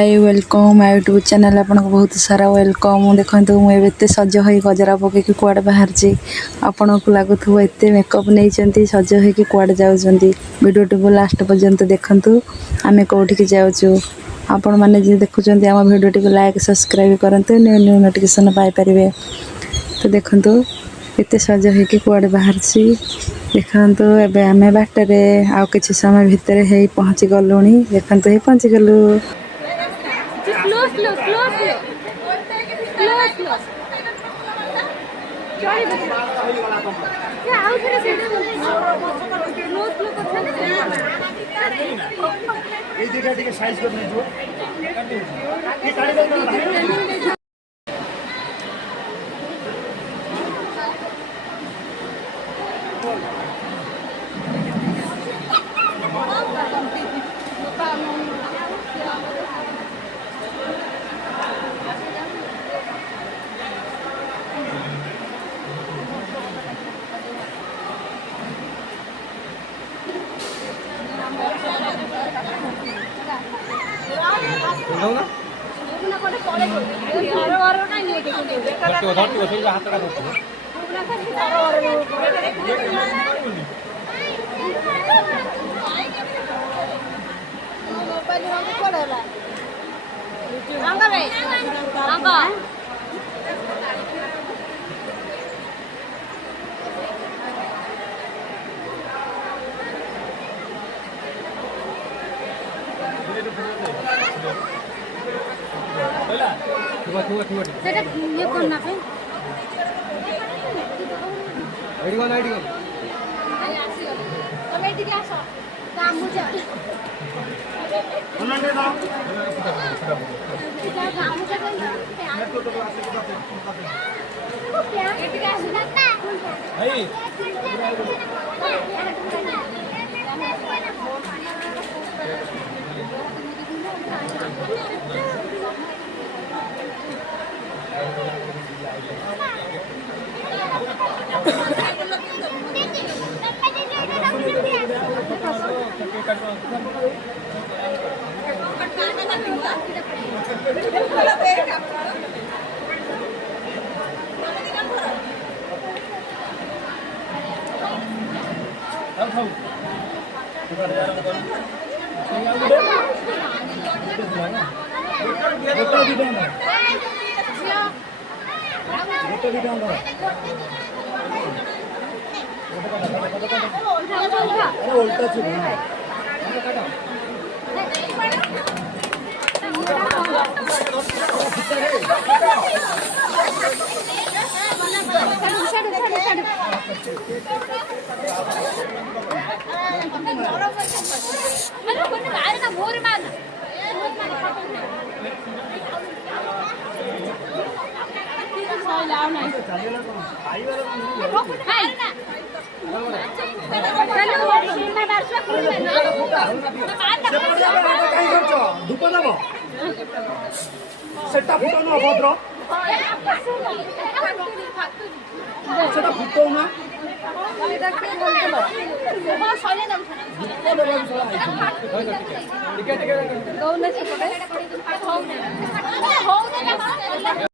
Hi welcome my YouTube channel आपको बहुत सारा वेलकम। देखो मुझे सज हो गजरा पकईकि कुआड़े बाहर आपण को लगुव एत मेकअप नहीं सज हो कुआड़े जाऊँगी। वीडियो को लास्ट पर्यंत देखूँ आम कौटिक जाऊँ। आपण मैंने देखुं आम वीडियो टी लाइक सब्सक्राइब करते न्यू न्यू नोटिफिकेशन पाइपर। तो देखो एत सज हो कुआड़े बाहर देखु एवं आम बाटर आउ कि समय भितर पहुँची गलु। देखो पहुँची गलु। Slow, slow, slow, slow. Slow, slow. Sorry, yeah, out here is slow, slow এই দুইটা থেকে সাইজ করে নিব এই গাড়ি দাও। धूप दब सेटा फुटन अभद्र सेटा फुटौ ना Go na siya.